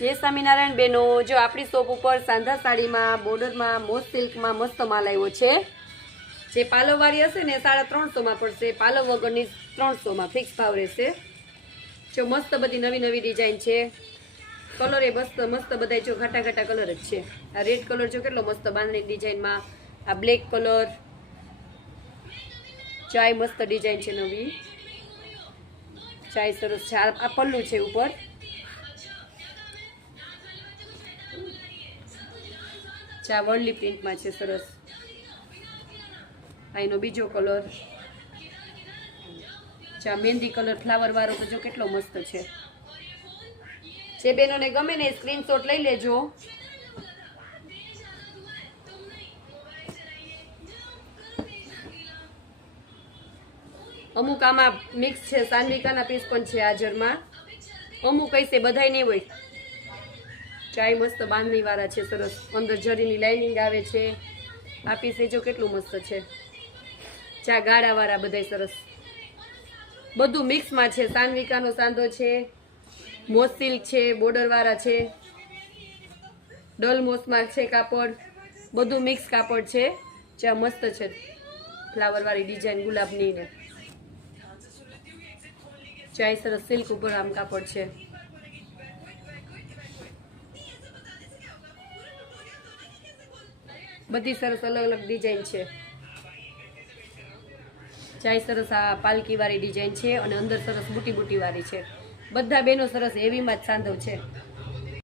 જય સ્વામિનારાયણ બેનો, જો આપણી શોપ ઉપર સાંધા સાડીમાં બોર્ડરમાં મોસ્ટ સિલ્કમાં મસ્ત માલ આવ્યો છે. જે પાલવવાળી હશે ને 350માં પડશે, પાલવ વગરની 300માં ફિક્સ ભાવ રહેશે. જો મસ્ત બધી નવી નવી ડિઝાઇન છે. કલર એ મસ્ત મસ્ત બધા જો ઘાટા ઘાટા કલર જ છે. આ રેડ કલર જો કેટલો મસ્ત બાંધણી ડિઝાઇનમાં, આ બ્લેક કલર, ચાય મસ્ત ડિઝાઇન છે નવી, ચાય સરસ છે. આ પલ્લું છે ઉપર, ચા વર્લી પ્રિન્ટમાં છે સરસ. આ એનો બીજો કલર, ચા મહેંદી કલર ફ્લાવર વાળો તો જો કેટલો મસ્ત છે. જે બેનોને ગમે ને સ્ક્રીનશોટ લઈ લેજો. અમુક આમાં મિક્સ છે, સાન્વિકાના પીસ પણ છે હાજરમાં. અમુક કઈ બધાય નહીં હોય. ચાય મસ્ત બાંધણી વાળા છે સરસ, અંદર જરીની લાઇનિંગ આવે છે. આ પીસ જો કેટલું મસ્ત છે. ચા ગાળા વાળા બધાય સરસ, બધું મિક્સમાં છે. સાન્વિકાનો સાંધો છે, મોસ સિલ્ક છે, બોર્ડર વાળા છે, ડલ મોસમાં છે કાપડ, બધું મિક્સ કાપડ છે. ચા મસ્ત છે, ફ્લાવર વાળી ડિઝાઇન ગુલાબની ને ચાય સરસ સિલ્ક ઉપર આમ કાપડ છે. બધી સરસ અલગ અલગ ડિઝાઇન છે. ચાય સરસ આ પાલકી વાળી ડિઝાઇન છે અને અંદર સરસ બુટી બુટી વાળી છે. બધા બેનો સરસ હેવીમાં જ સાંધો છે.